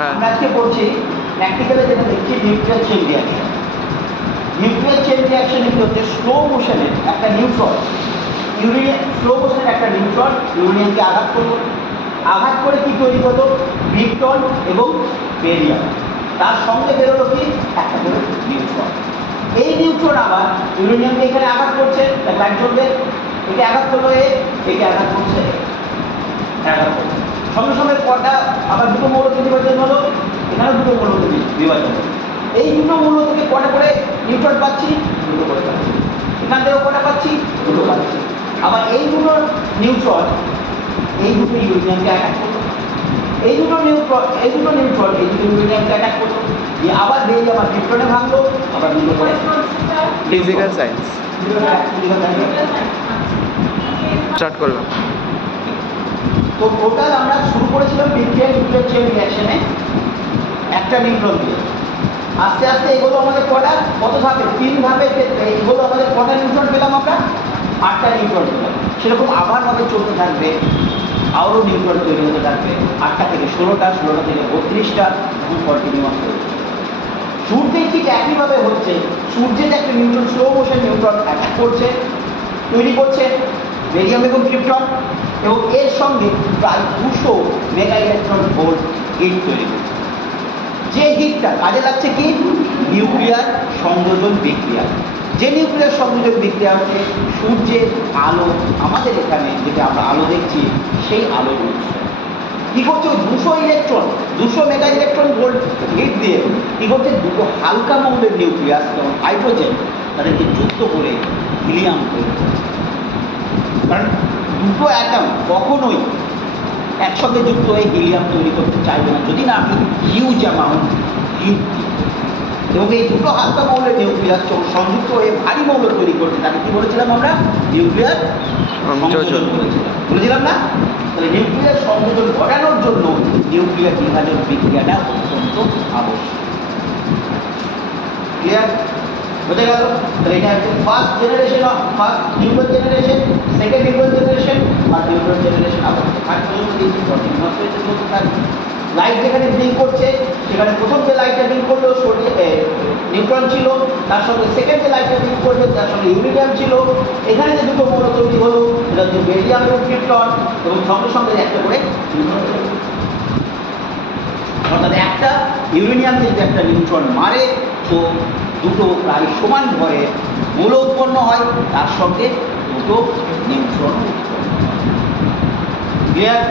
হ্যাঁ। আমরা আজকে পড়ছি প্র্যাকটিক্যালে যেটা দেখছি nuclear chain reaction nuclear chain reaction কি হচ্ছে স্লো মোশনের একটা নিউট্রন ইউরেনিয়াম স্লো মোশনের একটা নিউট্রন ইউরেনিয়ামকে আঘাত করল। আঘাত করে কি তৈরি হলো বিপটন এবং বেরিয়াম। তার সঙ্গে বেরোলো কি? একটা হলো নিউট্রন এই নিউট্রন আবার ইউরেনিয়ামকে এখানে আঘাত করছে লাইট জ্বলবে একে আঘাত করল একে আঘাত করছে। আঘাত করছে। সঙ্গে সঙ্গে কটা আবার দুটো মৌলকে বিভাজন হলো এখানে দুটো মৌলকে বিভাজন হলো এই দুটো মৌল থেকে কটা করে নিউট্রন পাচ্ছি দুটো করে পাচ্ছি। এখান থেকেও কটা পাচ্ছি দুটো পাচ্ছি। আবার এই দুটো নিউট্রন এই দুটো ইউরেনিয়ামকে অ্যাটাক করল। এই দুটো নিউট্রন এই দুটো নিউট্রন এই দুটো ইউরেনিয়ামকে অ্যাটাক করল। দিয়ে আবার বেরিয়ে আবার নিউট্রনে ভাঙলো আবার দুটো করে ফিজিক্যাল সায়েন্স স্টার্ট করলাম। তো টোটাল আমরা শুরু করেছিলাম বিক্রিয়া নিউক্লিয়ার চেন রিয়াকশনে একটা নিউট্রন দিয়ে আস্তে আস্তে এগুলো আমাদের কটা? কত ধাপে? তিন ধাপের এগুলো আমাদের কটা নিউট্রন পেলাম আমরা? আটটা নিউট্রন পেলাম। সেরকম আবার ভাবে চলতে থাকবে। আরও নিউট্রন তৈরি হতে থাকবে। আটটা থেকে ষোলোটা ষোলোটা থেকে বত্রিশটা কন্টিনিউয়াস হয়ে সূর্যের ঠিক একইভাবে হচ্ছে। সূর্যের একটা neutron slow motion neutron attack করছে, তৈরি করছে। রেডিয়াম এবং ক্রিপ্টন এবং এর সঙ্গে প্রায় দুশো মেগা ইলেকট্রন ভোল্ট হিট তৈরি করছে যে হিটটা কাজে লাগছে কি? নিউক্লিয়ার সংযোজন বিক্রিয়া। যে নিউক্লিয়ার সংযোজন বিক্রিয়া হচ্ছে সূর্যের আলো, আমাদের এখানে যেটা আমরা আলো দেখছি, সেই আলোর উৎস। কি করছে দুশো ইলেকট্রন, দুশো মেগা ইলেকট্রন ভোল্ট হিট দিয়ে কি করছে দুটো হালকা মৌলের নিউক্লিয়াস যেমন হাইড্রোজেন তাদেরকে যুক্ত করে হিলিয়াম তৈরি করছে কারণ দুটো অ্যাটম কখনোই একসঙ্গে যুক্ত হয়ে হিলিয়াম তৈরি করতে চাইবে না। যদি না আপনি হিউজ অ্যামাউন্ট এবং এই দুটো হালকা মৌলের নিউক্লিয়াস সংযুক্ত হয়ে ভারী মৌল তৈরি করছে তাকে কি বলেছিলাম আমরা? নিউক্লিয়ার সংযোজন বলেছিলাম বলেছিলাম না? তাহলে নিউক্লিয়ার সংযোজন ঘটানোর জন্য নিউক্লিয়ার বিভাজন বিক্রিয়াটা অত্যন্ত আবশ্যক। ক্লিয়ার বোঝা গেল তাহলে এটা হচ্ছে first generation of first neutron generation second neutron generation R neutron generation আবার থার্ড লাইট যেখানে ব্লিঙ্ক করছে, সেখানে প্রথম যে লাইটটা ব্লিঙ্ক করল নিউট্রন ছিল, তার সঙ্গে সেকেন্ড যে লাইটটা ব্লিঙ্ক করবে, তার সঙ্গে ইউরেনিয়াম ছিল। এখানে যে দুটো মৌল তৈরি হলো এটা হচ্ছে বেরিয়াম এবং ক্রিপ্টন এবং সঙ্গে সঙ্গে একটা করে অর্থাৎ একটা ইউরেনিয়াম যদি একটা নিউট্রন মারে, তো দুটো প্রায় সমান ভরে মূল উৎপন্ন হয় তার সঙ্গে দুটো নিউট্রন ক্লিয়ার